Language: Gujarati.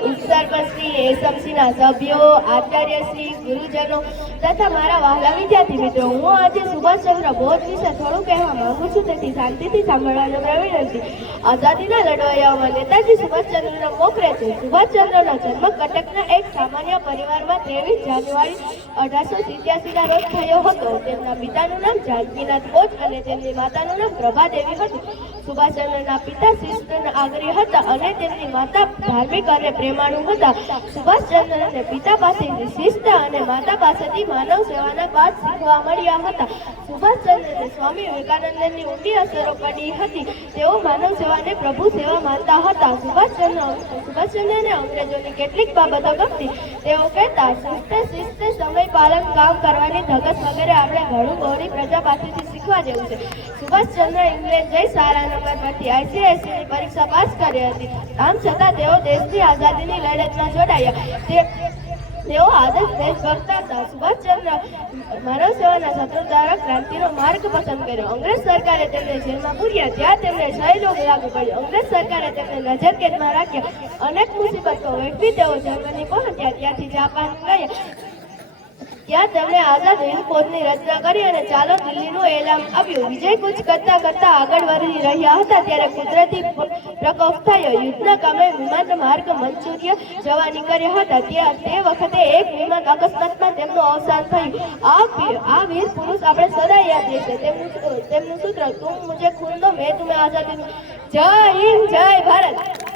સર્વશ્રી એસએમસીના સભ્યો, આચાર્યશ્રી, ગુરુજનો તથા મારા વહાલા વિદ્યાર્થી મિત્રો, હું આજે સુભાષચંદ્ર બોઝ વિશે થોડું કહેવા માંગુ છું, તેથી શાંતિથી સાંભળવાનો વિનંતી. આઝાદીના લડવૈયાઓમાં નેતાજી સુભાષચંદ્રનો મોખરે છે. સુભાષચંદ્રનો જન્મ કટકના એક સામાન્ય પરિવારમાં 23 જાન્યુઆરી 1887ના રોજ થયો હતો. તેમના પિતાનું નામ જાનકીનાથ બોઝ અને તેમની માતાનું નામ પ્રભાદેવી હતું. સુભાષચંદ્રના પિતા શિસ્તના આગ્રહી હતા અને તેમની માતા ધાર્મિક અને પ્રેમાળુ હતા. સુભાષચંદ્રને પિતા પાસેથી શિસ્ત અને માતા પાસેથી માનવ સેવાના પાઠ શીખવા મળ્યા હતા. સુભાષચંદ્રને સ્વામી વિવેકાનંદની ઊંડી અસરો પડી હતી. તેઓ માનવ સેવાને પ્રભુ સેવા માનતા હતા. સુભાષચંદ્રને અંગ્રેજોની કેટલીક બાબતો ગમતી. તેઓ કહેતા, શિસ્ત, સમય પાલન, કામ કરવાની ધગશ વગેરે આપણે ઘણું બહોળી પ્રજા પાસેથી શીખવા જેવું છે. સુભાષચંદ્ર ઇંગ્લેન્ડ જઈ સારા નંબર પરથી આઈસીએસસીની પરીક્ષા પાસ કરી હતી. આમ છતાં તેઓ દેશની આઝાદીની લડતમાં જોડાયા. તેઓ આદર્શ દેશભક્ત હતા. સુભાષચંદ્ર માનવ સેવાના સત્રોત્તર ક્રાંતિનો માર્ગ પસંદ કર્યો. અંગ્રેજ સરકારે તેમને જેલમાં પૂર્યા. ત્યાં તેમને સહયોગ લાગુ પડ્યો. અંગ્રેજ સરકારે તેમને નજરકેદમાં રાખ્યા. અનેક મુસીબતો વેઠવી તેઓ જર્મની પહોંચ્યા. ત્યાંથી જાપાન ગયા. ત્યાં તેમણે આઝાદ હિન્દ ફૌજની રચના કરી અને ચાલો દિલ્હીનું એલાન આપ્યું. વિજય કૂચ કરતા આગળ વધી રહ્યા હતા ત્યારે કુદરતી પ્રકોપ થયો. યુદ્ધના કામે વિમાન માર્ગ મંચુરિયા જવા નીકળ્યા હતા. તે વખતે એક વિમાન અકસ્માતમાં તેમનું અવસાન થયું. આ વીર પુરુષ આપણે સદા યાદ રહેશે. તેમનું સૂત્ર, તુમ મુझे ખૂન દો, મેં તુમ્हें આઝાદી. જય હિન્દ, જય ભારત.